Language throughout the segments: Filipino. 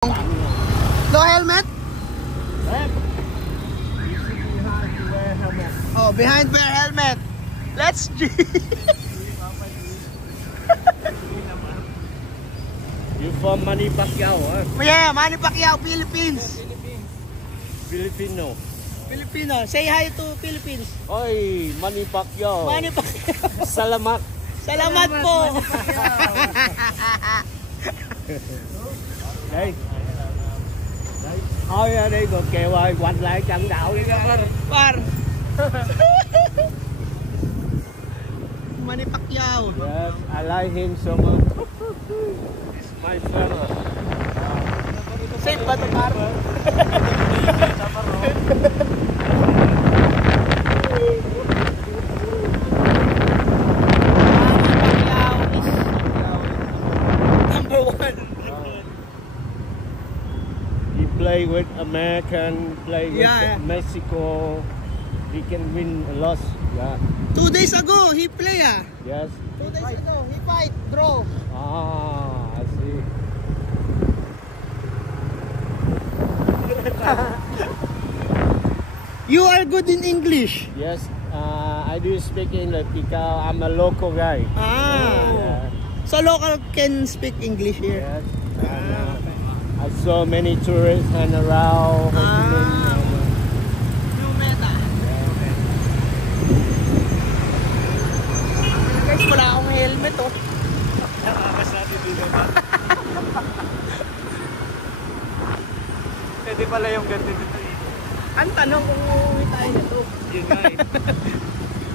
No helmet? Oh, behind wear helmet. Let's G. You from Manny Pacquiao, huh? Yeah, Manny Pacquiao, Philippines. Filipino. Filipino. Say hi to Philippines. Oi, Manny Pacquiao. Manny Pacquiao. Salamat. Salamat po. Đây. Thôi đi rồi kèo ơi, quanh lại trận đạo đi các bạn. Par. Manny Pacquiao. Yes, I like him so much. He's my favorite. Safe ba ito, Par? Number one. He play with American, play with Yeah. Mexico. He can win a lot. Yeah. 2 days ago, he play Yes. 2 days ago, he fight, draw. Ah, I see. You are good in English. Yes, I do speak English because I'm a local guy. Yeah. So local can speak English here. Yes. And, I saw many tourists hang around. New meta. Guys, wala akong helmet oh. Pwede pala yung ganito dito. Ang tanong kung uuwi tayo nito. Yun nga eh.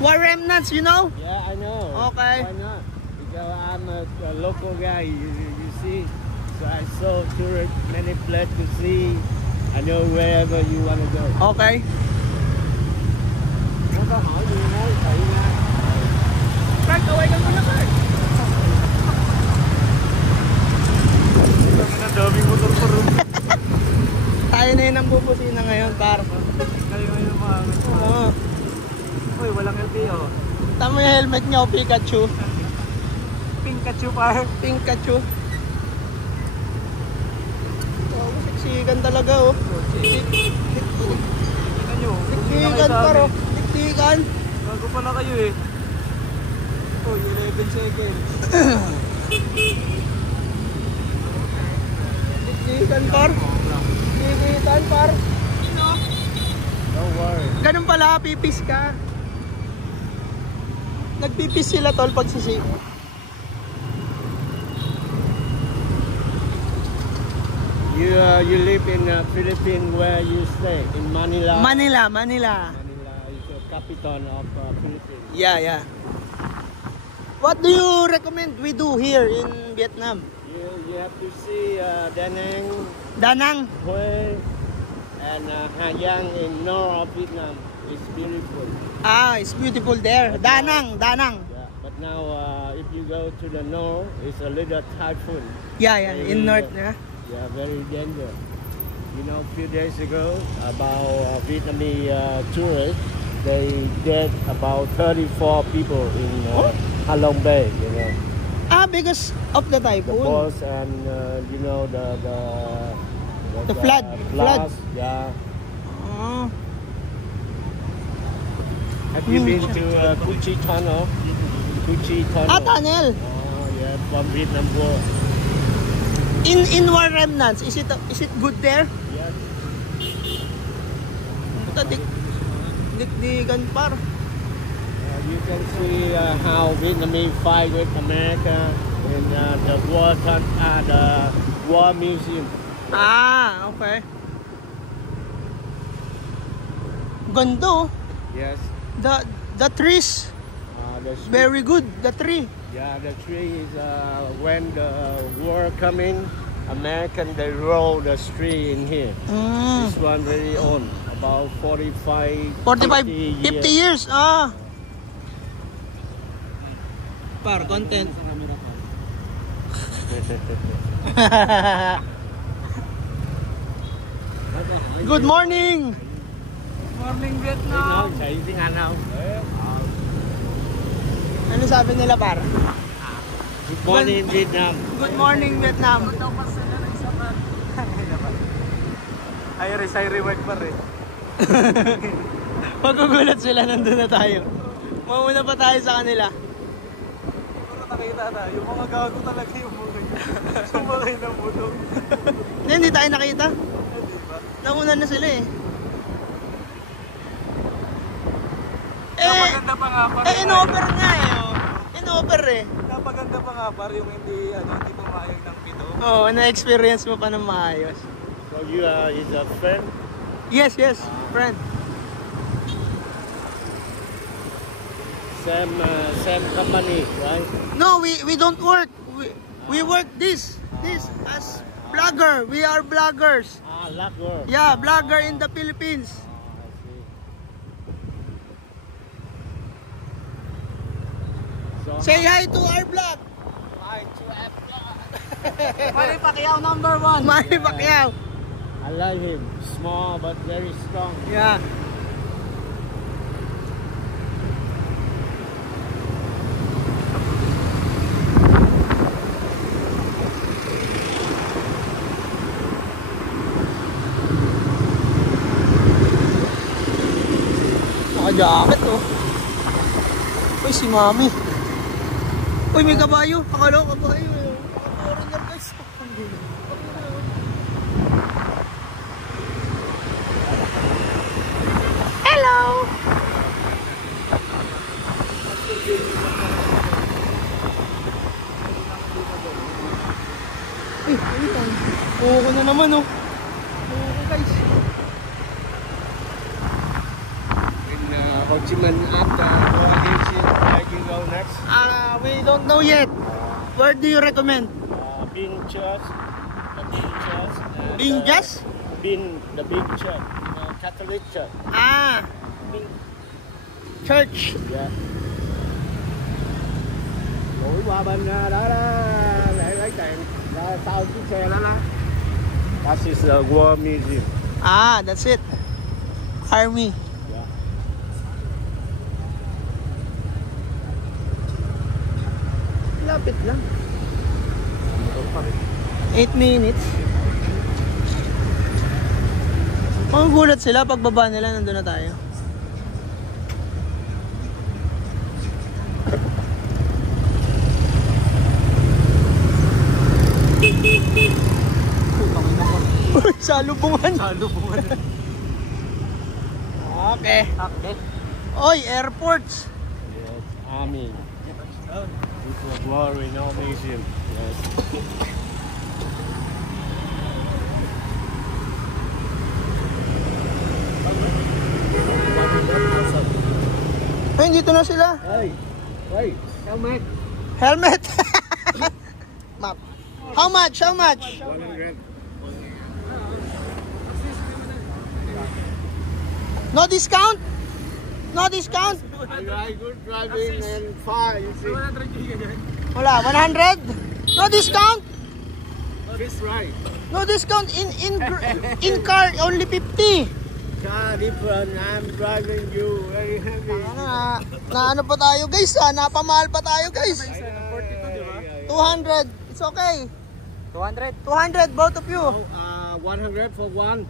War remnants, you know? Yeah, I know. Okay. Why not? Because I'm a local guy, you see. So I saw tourists, many places to see. I know wherever you want to go. Okay. Nếu có hỏi gì nói thử nha. Frank, away ka muna, Frank. Ang daming motor pa rin. Tayo na yun ang bubusina ngayon, par. Kayo ngayon mga Oo. Uy, walang LTO. Tama yung helmet niya, oh, Pikachu. Pikachu pa. Pikachu. Oh, siksikan talaga, oh. Tingnan nyo. Siktikan, par, oh. Siktikan. Bago pala kayo eh. Oh, 11 seconds. Siktikan, par. Siktikan, par. Don't worry. Ganun pala, pipis ka. Nagpipis sila, tol, pag sisik. You live in Philippines, where you stay? In Manila? Manila. Manila is the capital of Philippines. Yeah. What do you recommend we do here in Vietnam? You have to see Da Nang, Da Nang. Hue, and Hà Giang in north of Vietnam. It's beautiful. Ah, it's beautiful there. Da Nang. Yeah, but now if you go to the north, it's a little typhoon. Yeah, in north, yeah. Yeah, very dangerous. You know, a few days ago, about Vietnamese tourists, they dead about 34 people in Halong Bay. You know, Ah, because of the the typhoon. boats and you know The flood. Yeah. Oh. Have you been to Cu Chi Tunnel? Cu Chi Tunnel. Ah, tunnel. Oh yeah, from Vietnam War. In War Remnants, is it good there? Yes. Dikdikan, par. You can see how Vietnamese fight with America in the war museum. Ah, okay. Ganda, oh. Yes. The trees, The street- very good. The tree. Yeah, the tree is when the war coming, American they roll the tree in here. This one very old, about 45, 50 years. Ah. Par, content. Good morning. Morning Vietnam. Chạy tiếng Anh không? Ano sabi nila, par? Good morning Vietnam. Good morning, Vietnam. Iris white pa rin. Magugulat sila, nandun na tayo. Mauna pa tayo sa kanila. Siguro nakita na, yung mga gago talaga yung mga sumakay ng motor. Hindi tayo nakita. Hindi ba? Nauna na sila eh. Napaganda pa nga par. In-offer nga eh. Oh. In-offer eh. Napaganda pa nga par yung hindi pumayag ng pito. Oo, na-experience mo pa ng maayos. So you is a friend? Yes, friend. Same company, right? No, we don't work. We work this as vlogger. We are vloggers. Lagor. Yeah, vlogger in the Philippines. So Say hi to our vlog. Manny Pacquiao number 1. Manny Pacquiao. I like him. Small but very strong. Yeah. Naka-jacket oh. Uy, si Mami. Uy, may kabayo. Akala ko kabayo eh. Foreigner guys. Hello! Uy, ano tayo? Oo ko na naman oh. Oo ko guys. In Ho Chi Minh after where you go next? We don't know yet. Where do you recommend? Bin Church. The Bin Church. and, Being just? The big church. Catholic church. Ah, church. Yeah. Nổi qua bên đó đó để lấy tiền ra sau chiếc xe đó đó. That is the War Museum. Ah, that's it. Army. Yeah. Lapit lang. 8 minutes. Magugulat sila pagbaba nila, nandun na tayo. Uy, salubungan. Okay. Oy, airports. Yes. Army. This was War Museum. Yes. Ay, dito na sila. Hey, wait, helmet. Helmet. Map. How much? How much? 100. No discount? No discount? I good driving and far, you see. Wala, 100? No discount? This right. No discount in car only 50. Car different, I'm driving you very heavy. Na ano pa tayo guys, napamahal pa tayo guys. 200. It's okay. 200? 200 both of you. 100 for one.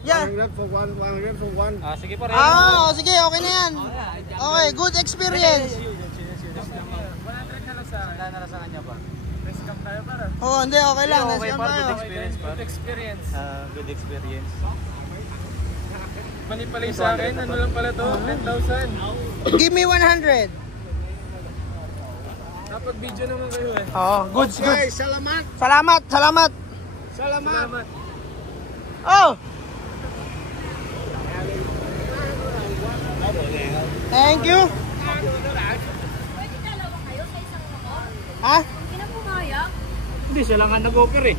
Yeah. 100 for one, 100 for one. Sige pa rin. Sige, okay na yan. Okay, good experience. 100 na lang sa kanya pa. Best camp tayo para. Oh, hindi, okay lang. Okay Nasaan pa, tayo? good experience pa. Good experience. Good experience. Mali pala yung sa akin, ano lang pala to? 10,000. Give me 100. Dapat video naman kayo eh. Oh, goods, Okay, goods. salamat. Salamat, salamat. Salamat. Oh! Thank you. Pwede dalawa kayo sa isang motor? Ha? Hindi na pumayag? Hindi, sila nga nag-offer eh.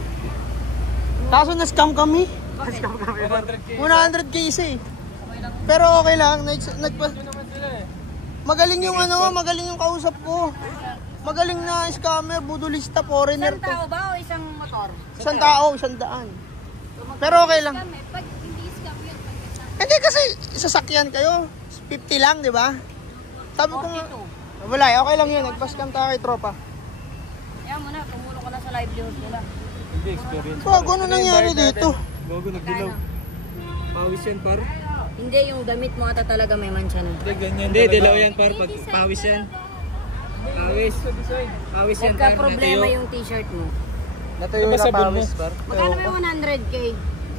Kaso na-scam kami. 100k. 100k isa eh. Pero okay lang. Naman sila eh. Magaling yung magaling yung kausap ko. Magaling na scammer, budulista, foreigner Isang to. tao ba o isang motor? Isang tao, 100. Pero okay lang. Scam eh. Pag hindi scam yun, pag Hindi kasi sasakyan kayo. 50 lang, di ba? Sabi ko nga. Wala, okay lang yun. Nagpa-scam tayo kay tropa. kaya mo na, tumulong ka na sa livelihood nila. Hindi, experience. So, ano nangyari dito? Gogo, nagdilaw. Pawis yan, par. Hindi, yung damit mo ata talaga may mancha na. Hindi, ganyan. Hindi, dilaw yan, par. Pag pawis yan. Pawis. Pawis yan, par. Nagka-problema yung t-shirt mo. Natuyo Diba na sabon mo? pawis, par. Magkano ba yung 100K?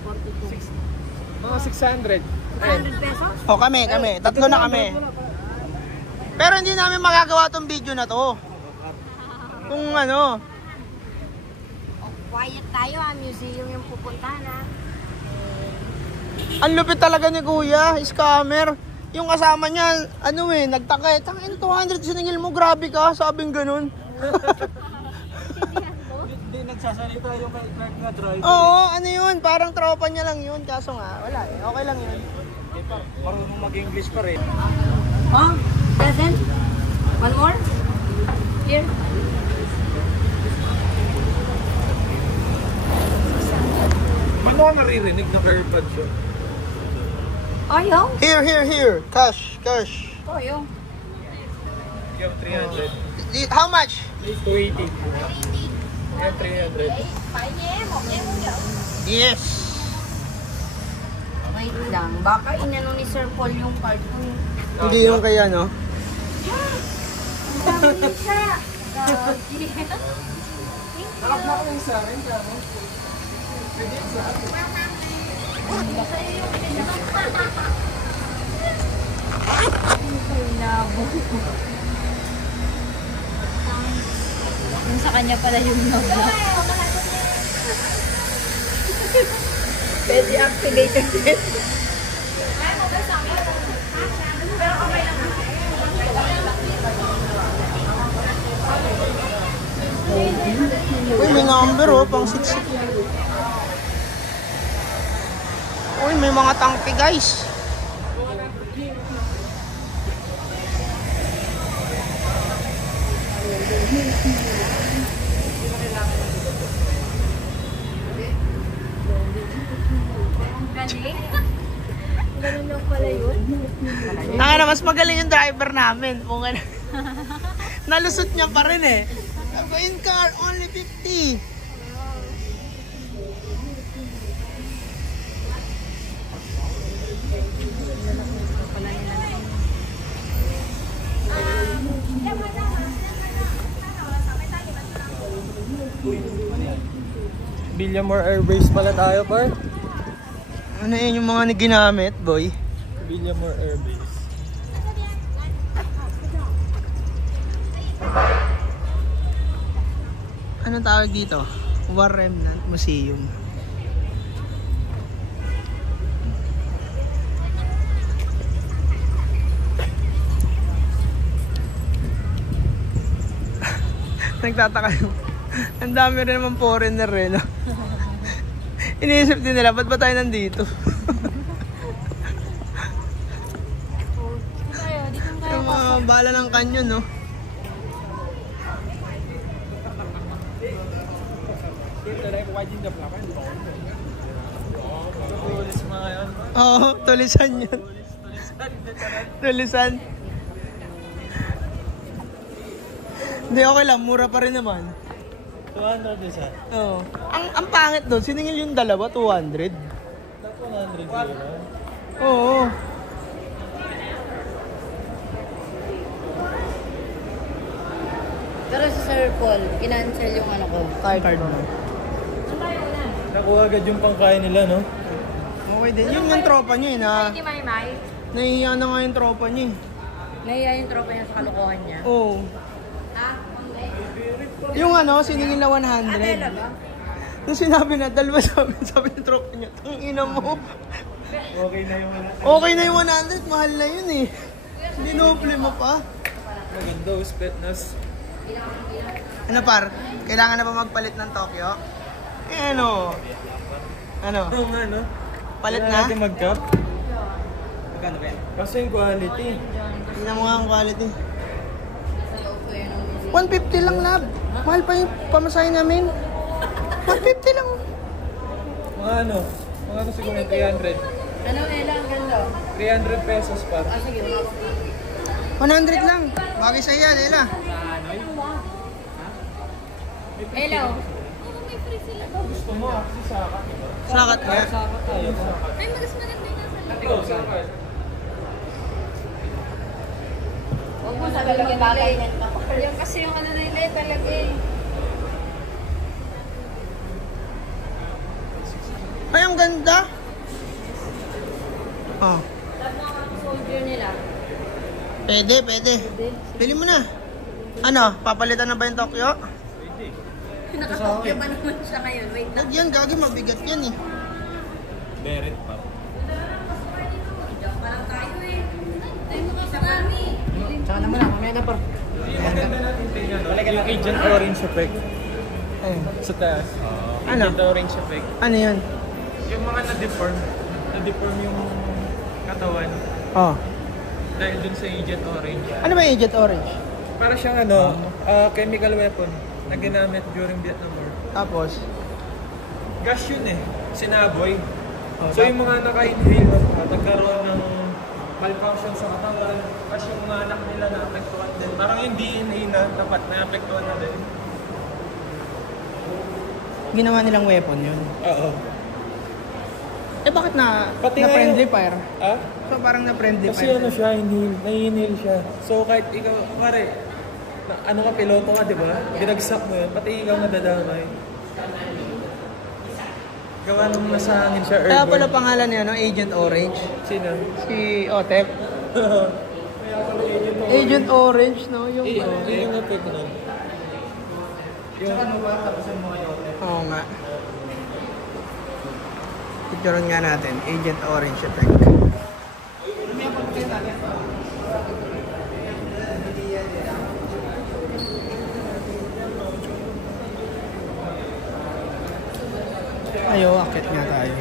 42. Mga 600. 100 pesos? O kami. Tatlo na kami. Pero hindi namin magagawa tong video na to. Kung ano. Quiet tayo ha, museum yung pupuntahan ha. Ang lupit talaga ni Kuya, scammer. Yung kasama niya, ano nagtaka tangin 200 siningil mo, grabe ka, sabing ganun. Hindi nagsasalita yung truck na driver. Oo, ano yun, parang tropa niya lang yun, kaso nga, wala okay lang yun. Eh, par, marunong mag-English pa rin. Oh, present? One more? Here? Paano ka naririnig na AirPod siya? Oh, yung? Here, cash. Oh, yung. Yung 300. How much? 280. Yan, 300. Yes. Wait lang, baka inano ni Sir Paul yung card ko. Hindi yung kaya, no? Dami siya. Nakapla ko yung sa akin, kamo. Yung sa kanya pala yung no-block. Pwede activated din. Uy, may number pang 66. Uy, may mga tangke guys. Galing? Ganun lang pala yun. Na mas magaling yung driver namin. Kung ano. Nalusot niya pa rin In car, only 50. Villamor Airbase pala tayo, par. Ano yun yung mga ginamit, boy? Villamor Airbase. Anong tawag dito? War Remnant Museum. Nagtataka yung ang dami rin naman foreigner no? Iniisip din nila, ba't ba tayo nandito? Yung mga bala ng kanyon, no? Tulis mga yan. Oo, tulisan yan. Tulisan. Hindi, okay lang. Mura pa rin naman. 200 isa. Oo. Ang pangit doon, siningil yung dalawa, 200. 100 euro. Oo. Pero si Sir Paul, kinancel yung ano ko, card mo. Nakuha agad yung pangkain nila, no? Okay din. Yun yung tropa niya na Hindi Maymay. nahihiya na nga yung tropa niya. Nahiya yung tropa niya sa kalokohan niya. Oo. Ha? Yung ano, siningil na 100. Adela ba? Nung sinabi na, dalawa sabi ng tropa niya, ang ina mo. Okay na yung Okay na yung 100, mahal na yun eh. Dinoble mo pa. maganda, Spetnas. Ano par? Kailangan na ba magpalit ng Tokyo? Eh ano? Ano? Oo nga, no? Palit Kailangan na? natin mag-cap. Magkano ba yan? Kasi yung quality. Tingnan mo nga ang quality. 150 lang lab. Mahal pa yung pamasahe namin. 150 lang. Mga ano? Mga ano siguro yung 300. Ano, Ella? Ang ganda. 300 pesos pa. Ah, sige. 100 lang. Bagay sa iya, Lela. Ella, oh. Gusto mo, actually sa akin, diba? Sakat nga. Ay, mas maganda yung nasa likod. Huwag mo sabi lang bagay yan. Yung kasi yung ano nila talaga eh. Ay, ang ganda. Oh. Soldier nila. Pwede, pwede. Pili mo na. Ano, papalitan na ba yung Tokyo? Nakatokyo ba naman siya ngayon? Wait lang. Huwag yan, gagi, mabigat yan eh. Beret pa. Parang tayo eh. Ay, mukha marami. Tsaka naman ako, mamaya na par. Yung maganda natin tingnan, no? Yung Agent Orange effect Ayun. sa taas. Ano? Agent Orange effect. Ano yun? Yung mga na-deform yung katawan Oh. dahil dun sa Agent Orange. Ano ba yung Agent Orange? Para siyang chemical weapon na ginamit during Vietnam War. Tapos? Gas yun eh, sinaboy. Oh, So yung mga naka-inhale, nagkaroon ng malfunction sa katawan, kasi yung mga anak nila na-apektuhan din. Parang yung DNA na dapat na-apektuhan na din. Ginawa nilang weapon yun. Oo. Eh bakit Pati nga na-friendly yung- fire? Ah? So parang na-friendly Kasi fire. ano siya, nai-inhale siya. So kahit ikaw, kumare, ano ka, piloto ka, di ba? Binagsak mo yun, pati ikaw nadadamay. Gawa nung nasa hangin siya, Kaya pala airborne. pangalan niya, no? Agent Orange. Sino? Si Otep. Kaya pala agent to. Agent Orange, no? Yung... Yung effect nun. Yung Oo nga. Picturean nga natin. Agent Orange effect. Ayo, akit nga tayo.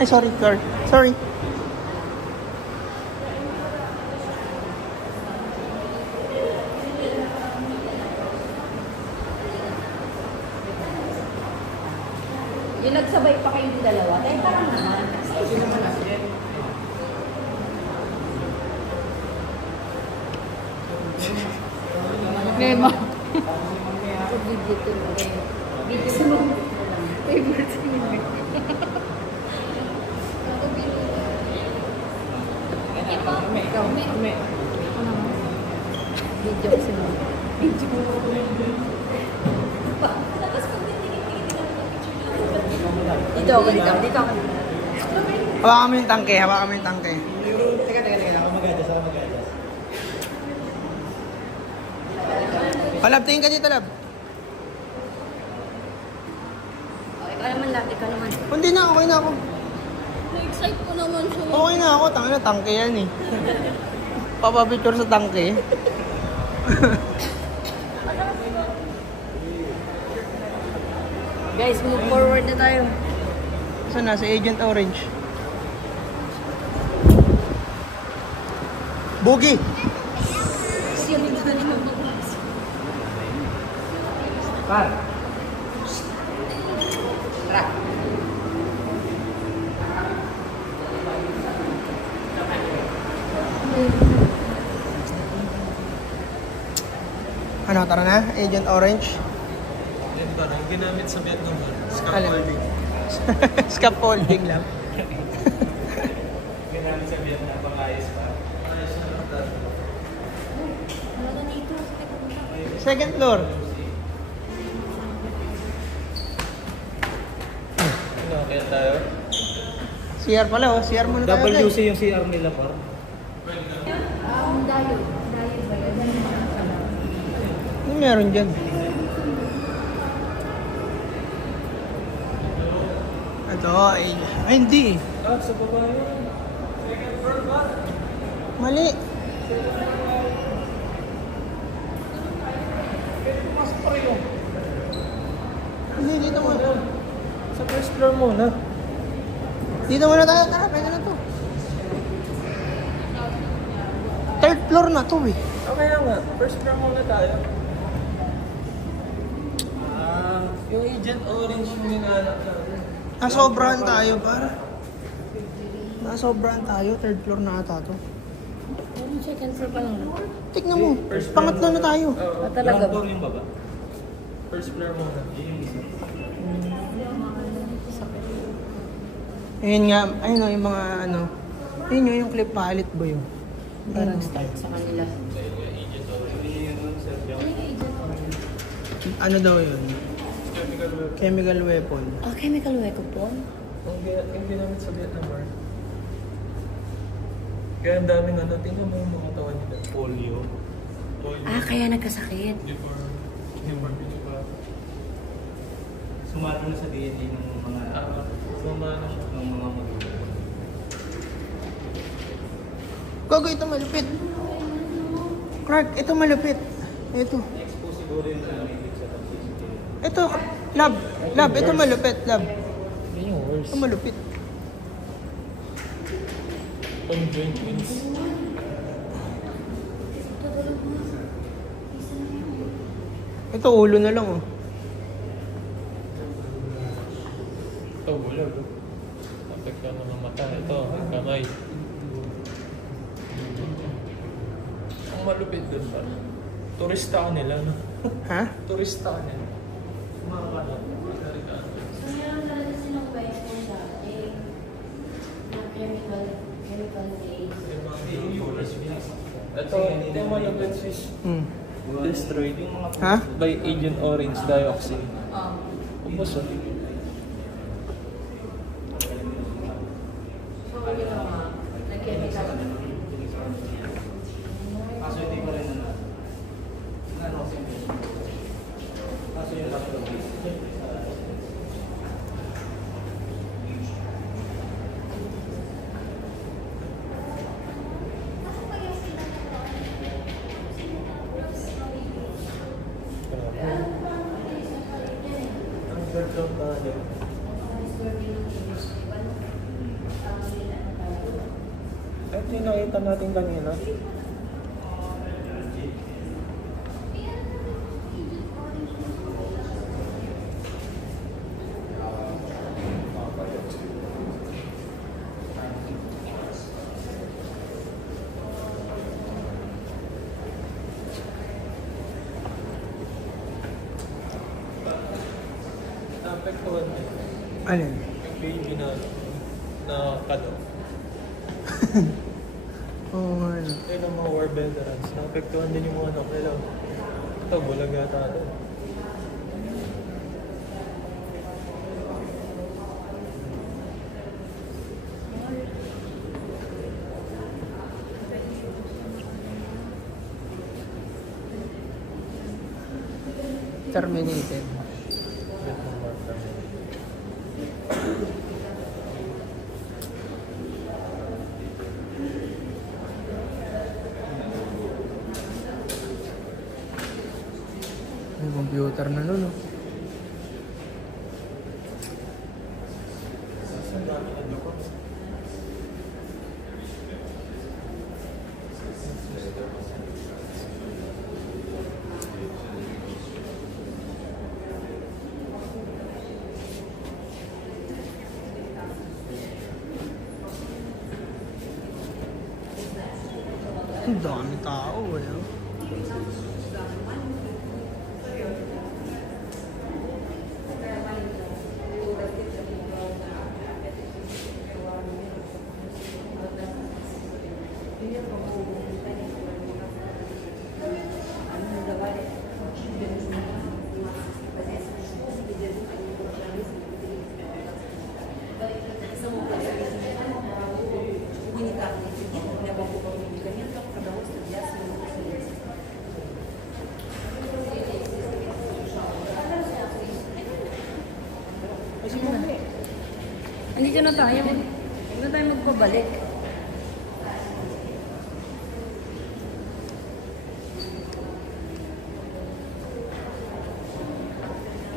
Ay, sorry, sorry. Sorry. Yung nagsabay pa kayong dalawa, tayo parang naman. Mema. Ako video to. Video to. Favorite ko yun. Ikaw. Ako naman. Video kasi mo. Video. Tapos pag tinitingin ako ng picture niya, Dito ako, dito ako. Dito ako. Hawakan mo yung tangke, hawakan mo yung tangke. Teka, ako mag-adjust. Lab, tingin ka dito, Lab. Ikaw naman lang, ikaw naman. Hindi na, okay na ako. na-excite ko naman siya. Okay na ako, tangin na, tangke yan eh. Papapicture sa tangke. Guys, move forward na tayo. Saan na? Si Agent Orange. Boogie! Siya nito na naman. Par. Tara. Ano, tara na? Agent Orange. Yan ba, yung ginamit sa Vietnam War, Scaffolding. Scaffolding lang. ginamit sa Vietnam, baka ayos pa. Ayos na lang. Wala dito. Second floor. Ano, kaya tayo? CR pala, oh. CR muna tayo. guys. yung CR nila, par. Dayo. Dayo ba yun? Ano meron dyan? Ito, ay hindi. Ah, sa baba yun. Second floor ba? Mali. Hindi, dito muna. Sa first floor muna. Dito muna tayo. Tara, pwede na to. Third floor na to eh. Okay na nga, first floor muna tayo. Yung Agent Orange yung hinahanap natin. Nasobrahan tayo para. Nasobrahan tayo. Third floor na ata to. Second floor pa lang. Tignan mo. Pangatlo na tayo. Talaga ba? Ground floor yung baba. First floor muna. Yun yung isa. Ayun nga. Ayun o, yung mga ano. Ayun yung clip palit ba yun? Parang start sa kanila. Ano daw yun? Chemical weapon. Ah, chemical weapon? Yung ginamit sa Vietnam War. Kaya ang daming ano, tingnan mo yung mga katawan nila. Polio. Ah, kaya nagkasakit. Before ba? Sumalo na sa DNA ng mga Sumama na siya. ng mga magulang. Gogo, ito malupit. Clark, ito malupit. Ito. Expose siguro yung namilig sa toxicity. Ito, lab. Lab, ito malupit, lab. Yun yung worst. Ito malupit. Pang joint wins. Ito, ulo na lang oh. Ito, bulag. Apekto ng mga mata. Ito, kamay. Ang malupit doon ba? Turista ka nila, no? Ha? Turista ka nila. Mga kano. So, meron talaga silang weapon dati. Na chemical case. Ito, yung malupit sis. Destroyed yung mga Ha? by Agent Orange Dioxin. Ubus oh. So, yun nga. Nag-chemical. Kaso hindi pa rin na kasi kaso yung lahat ng Ang background na ano. Ito yung nakita natin kanina. Naapektuhan din. Alin? Yung baby na kano. Oo nga ano. Ayun ang mga war veterans. Naapektuhan din yung mga anak nila. Ito, bulag yata ito. Terminated. Vietnam War kami. May computer na nun oh. Ang dami ng lukot. Ang dami tao eh. Oh. Andito na tayo. Huwag na tayo magpabalik.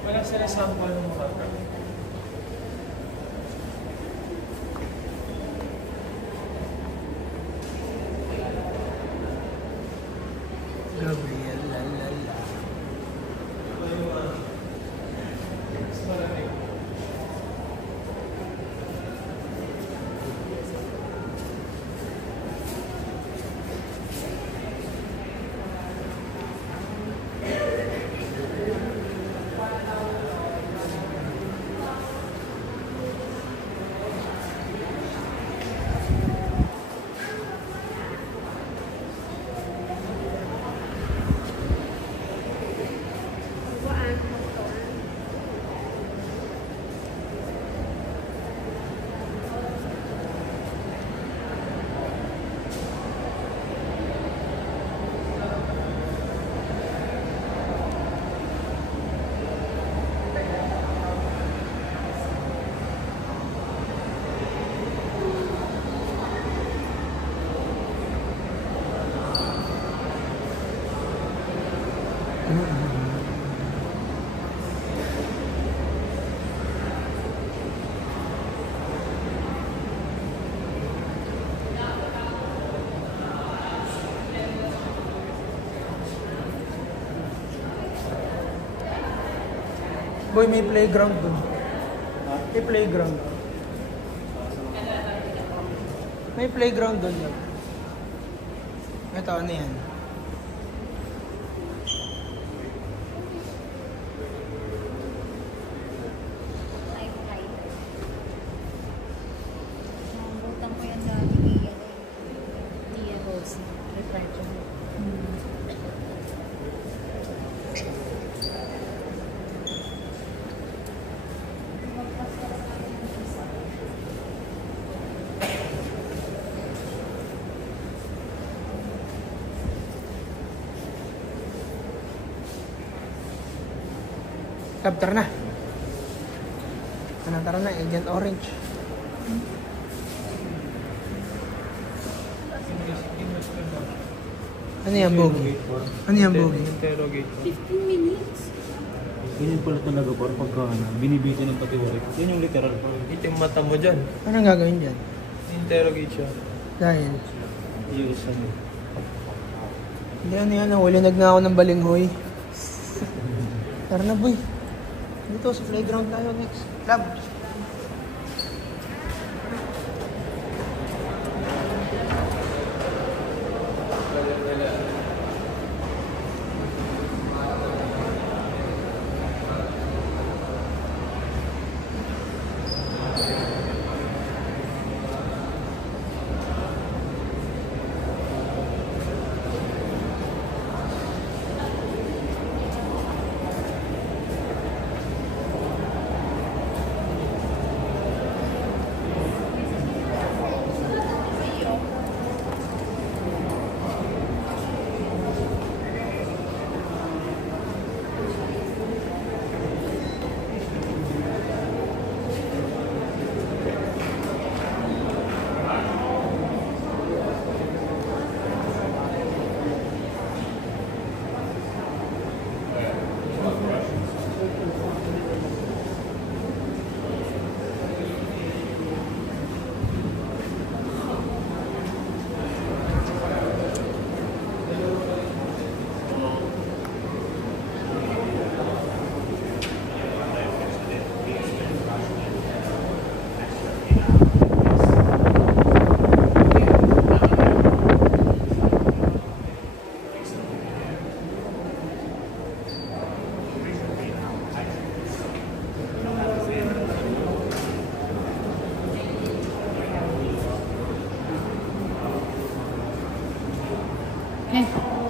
Wala sila sample ng mga kami. Gabriel, lalala. Boy, may playground dun. May playground. May playground dun yun. Ito, ano yan? Nakabutang ko yan dati kay Tia Rosie. Reflection. Tab, tara na. Tara na, Agent Orange. Ano yan, Bogie? Ano yan, Bogie? Interrogate. 15 minutes. Ganyan pala talaga par pagka binibiti ng patiwarik. Yan yung literal par. Itim mata mo dyan. Anong gagawin dyan? Interrogate siya. Dahil, Yes, ano. hindi ano yan, hulinag na ako ng balinghoy. Tara na, boy. Dito, sa playground tayo next. Lab.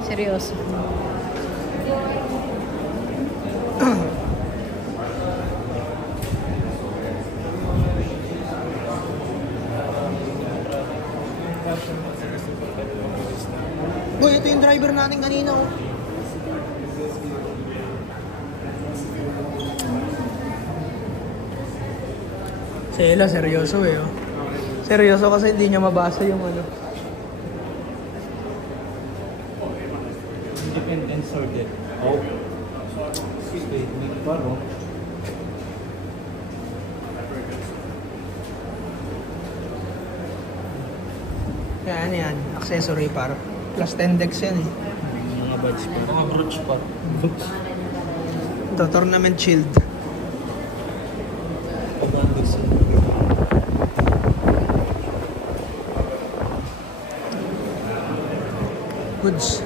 Seryoso. Boy, ito yung driver natin kanina, oh. Si Ella, seryoso eh, oh. Seryoso kasi hindi niya mabasa yung ano. Independent sorted. Oh. Statement par, oh. Kaya ano yan, accessory par. Plus 10 decks yan eh. Mga badge pa. Mga brooch pa. Ito, tournament shield. Pag-andes. Goods.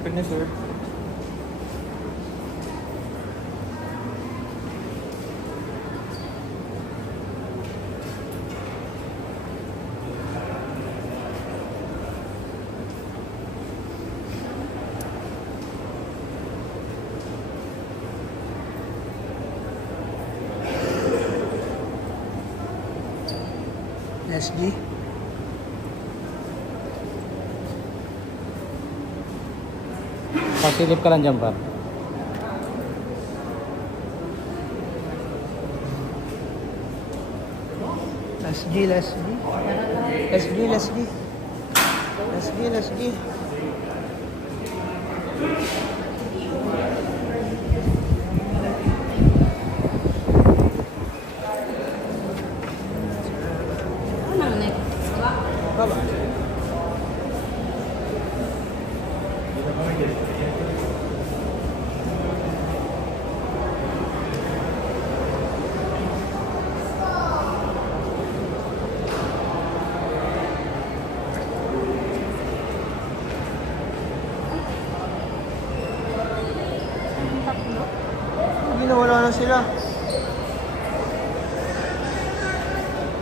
girlfriend niya, sir. SG. Pasilip ka lang dyan, par. SG, SG. SG, SG. SG, SG. Ano naman eh? Baba. Nawala na sila.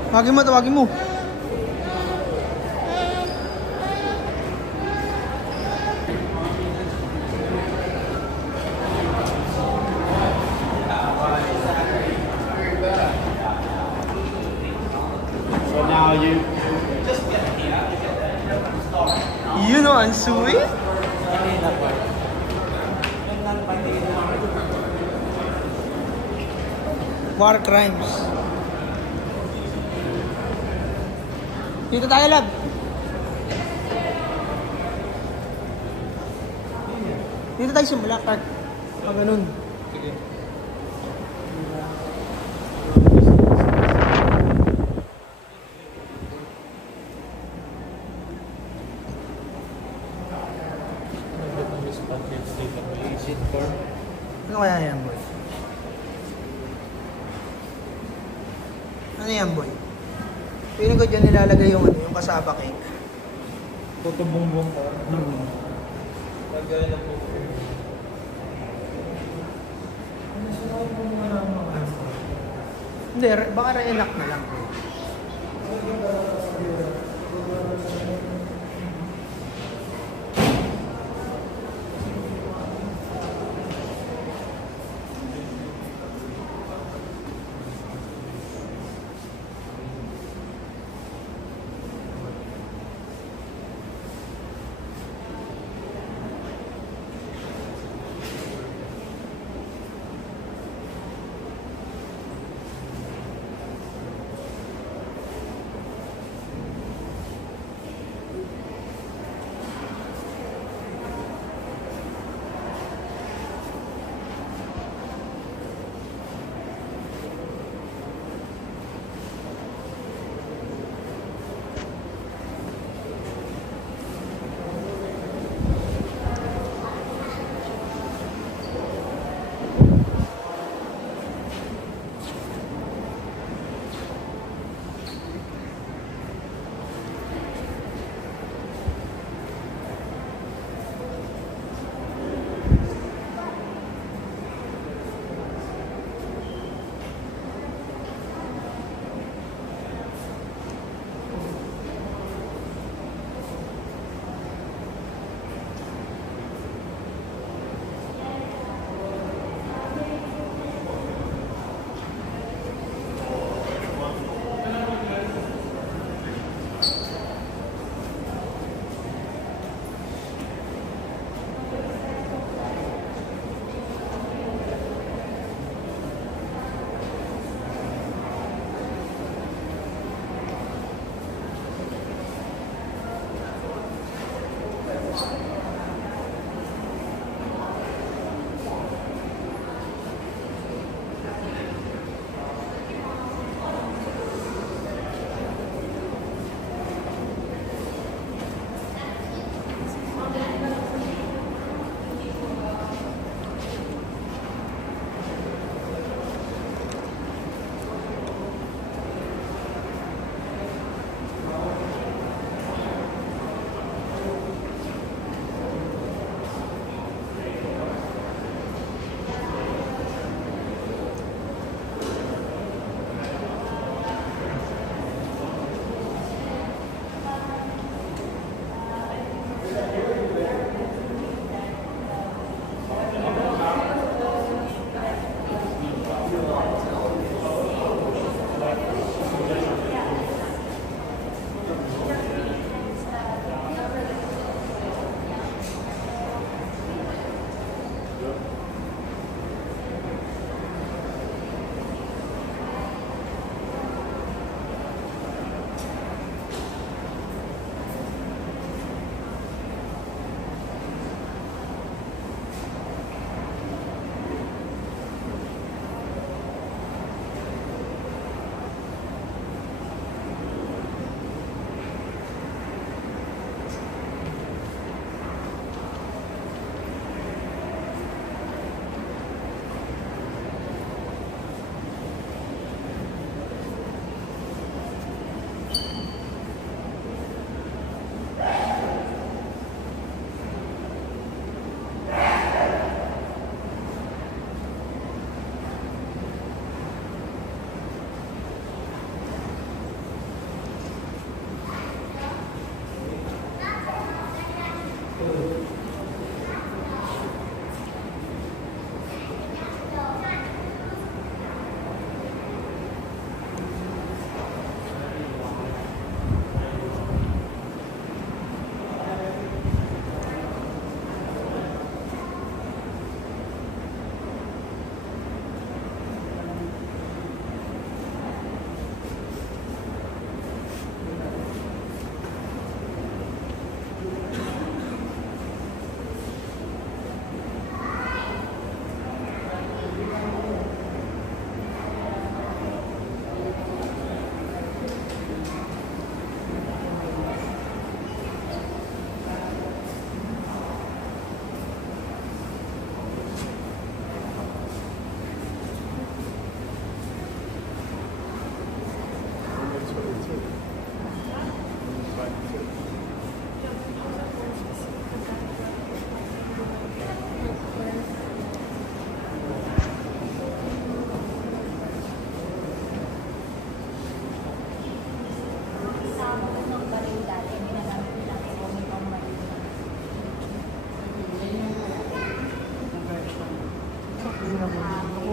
Tawagin mo, tawagin mo. So now you know, ang sweet. War crimes. Dito tayo, lab. Dito tayo simula, Clark. Pag ganun. Sige. Ano kaya yan, boy? Ano yan, boy? Piling ko dyan nilalagay yung yung kasaba cake. Tutubong-bong ka. Lagay na po. Ano sila po mga Hindi, baka re-enact na lang.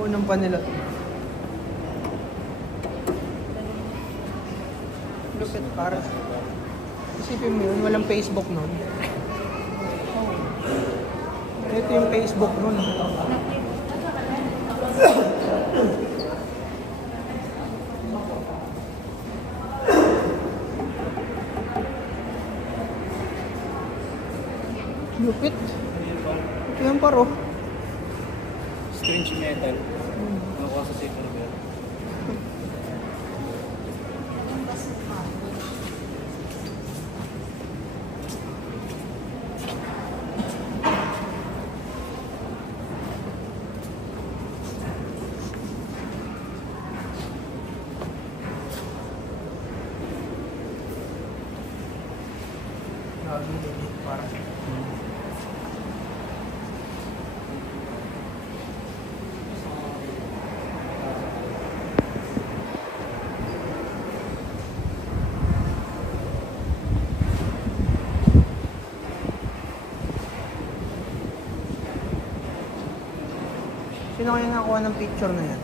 Inuunan pa nila. Lupit para. Isipin mo yun, walang Facebook nun. Ito yung Facebook nun. Lupit. Ito yung paro. Strange metal. Nakuha sa silver bell. Parang. Sino kaya nakakuha ng picture na yan?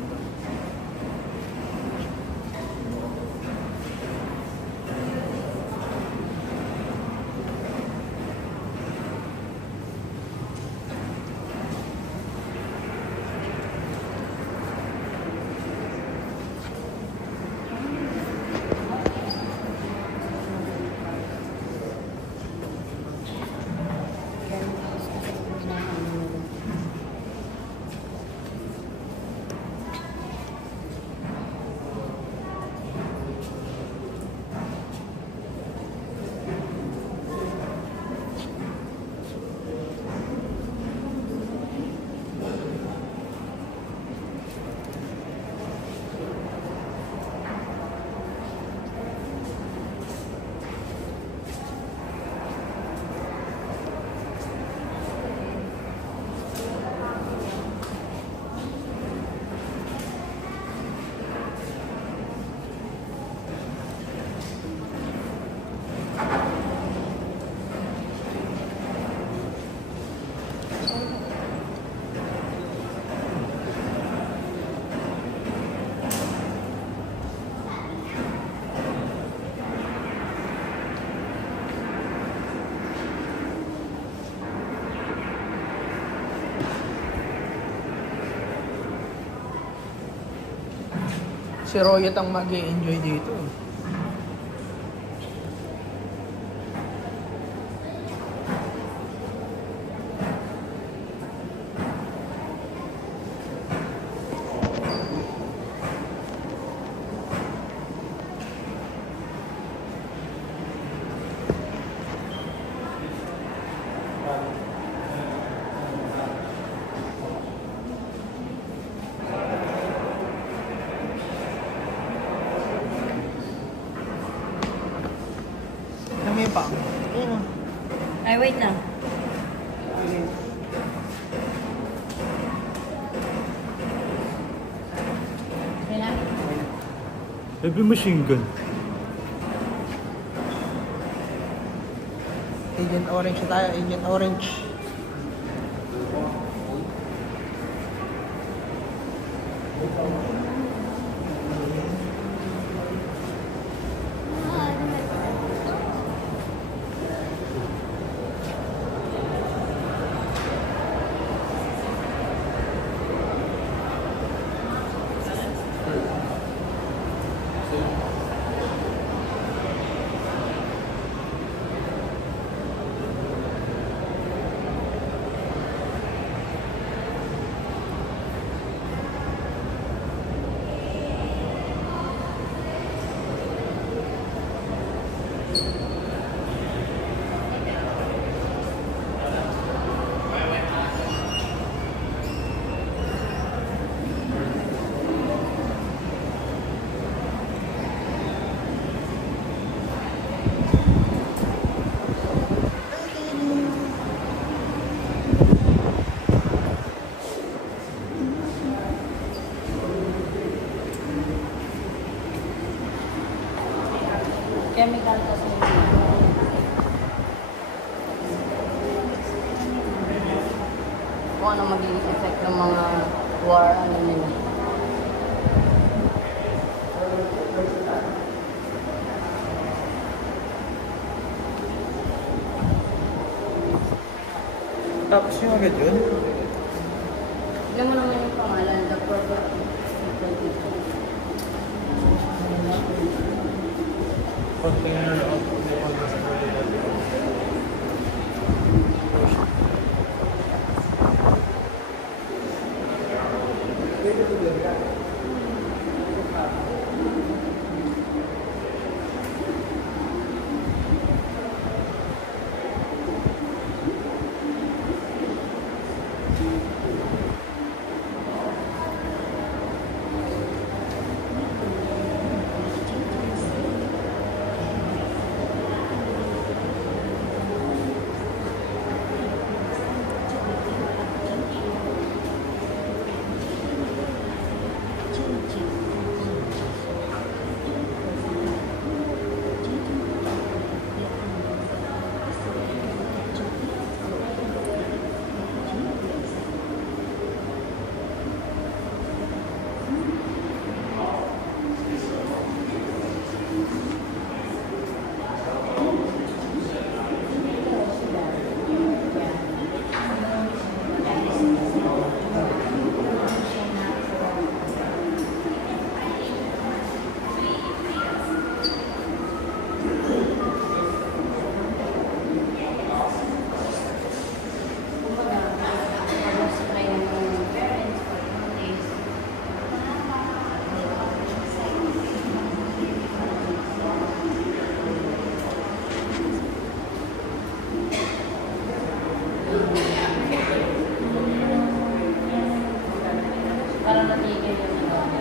Si Royet ang mag-i-enjoy dito. May pa. Ay, wait lang. Kailan? Heavy machine gun. Agent Orange na tayo. Agent Orange. Chemical kasi kung ano magiging effect ng mga War, ano nila. Tapos yung agad yun? Tignan mo naman yung pangalan, the purple. Konting ano lang. Para matigil yung ano.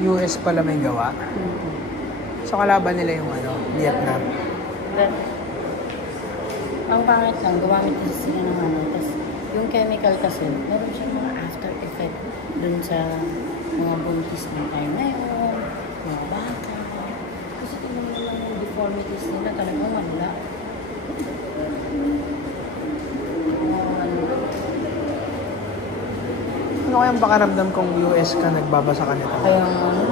US pala may gawa. So kalaban nila yung ano, Vietnam. But, ang pangit lang, gumamit kasi sila ng ano. Tapos, yung chemical kasi, meron siyang mga after effect dun sa mga buntis ng time na yun, mga bata. Kasi tingnan mo lang yung deformities nila, talagang wala. Ano kayang pakaramdam kung US ka nagbabasa ka nito? Kaya ano,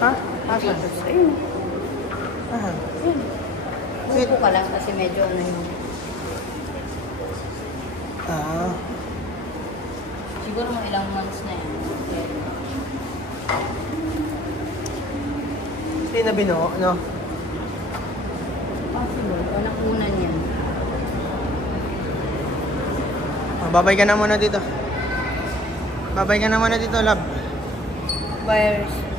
Ha? Asan? ayun. Ahan? Wait. Upo ka lang kasi medyo ano yung... Ah. Siguro mga ilang months na yan. Hindi na binuo, no? Possible. O nakunan yan. Babay ka na muna dito. Babay ka na muna dito, love. Wires.